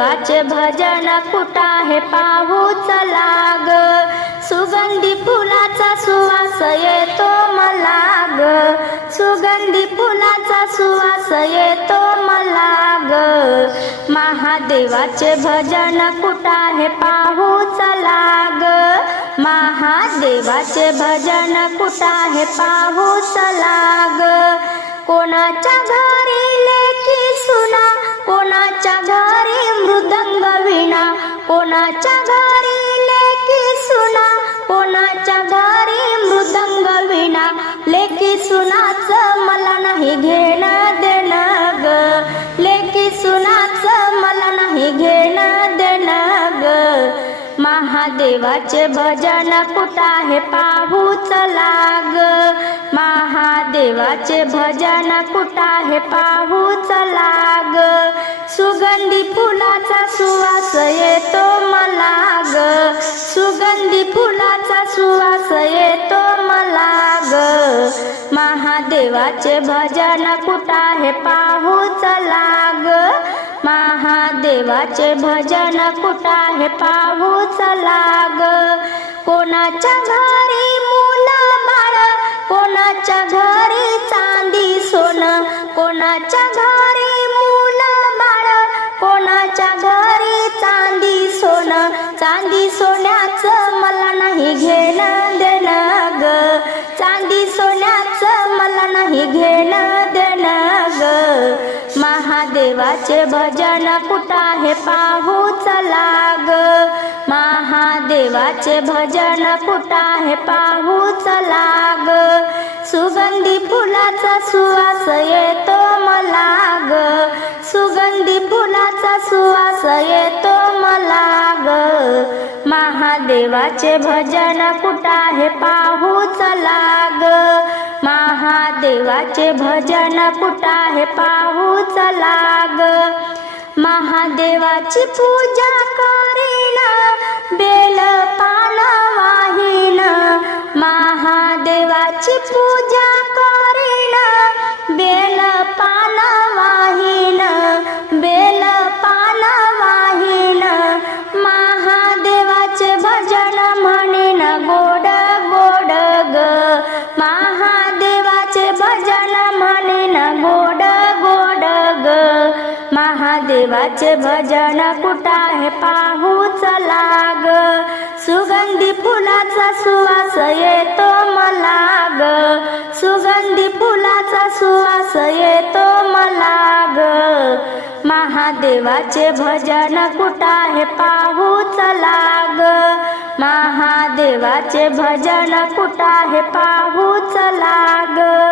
देवाचे भजन कुठा हे पाहूच लाग. सुगंधी फुलाचा सुवास येतो मला ग. सुगंधी फुलाचा सुवास येतो मला ग. महादेवाचे भजन कुठा हे पाहूच लाग. महादेवाचे भजन कुठा हे पाहूच लाग. कोणाच्या कोणाच्या घरी लेकी सुना कोणाच्या घरी मृदंग विणा. लेकी सुनाच मला नाही घेणं देणं ग. लेकी सुनाच मला नाही घेणं देणं ग. महादेवाचे भजन कुठं आहे पाहू चला ग. महादेवाचे भजन कुठं आहे पाहू चला ग. सुगंधी फुलाचा सुवास येतो सुगंधी फुलाचा सुवास येतो मला ग. महादेवाचे भजन कुठं हे पाहू चला ग. महादेवाचे भजन कुठा हे पाहू चला ग. कोणाच्या घरी मुला बाळ कोणाच्या घरी चांदी सोनं कोणाच्या घरी देवाचे भजन कुठा आहे पाहू? चला ग. महादेवाचे भजन कुठा आहे पाहू? चला ग. सुगंधी फुलाचा सुवास येतो मला ग. सुगंधी फुलाचा सुवास येतो मला ग. महादेवाचे भजन कुठा आहे पाहू? चला ग. देवाचे भजन कुठं हे पाहू चला महादेवाची पूजा करीन बेल पान वाहिन. महादेवाची पूजा करीन बेल पान वाहिन. देवाचे भजन कुठा हे पाहू चला ग. सुगंधी फुलाचा सुवास येतो मला ग. सुगंधी फुलाचा सुवास येतो मला ग. महादेवाचे भजन कुठा हे पाहू चला ग. महादेवाचे भजन कुठा हे पाहू चला ग.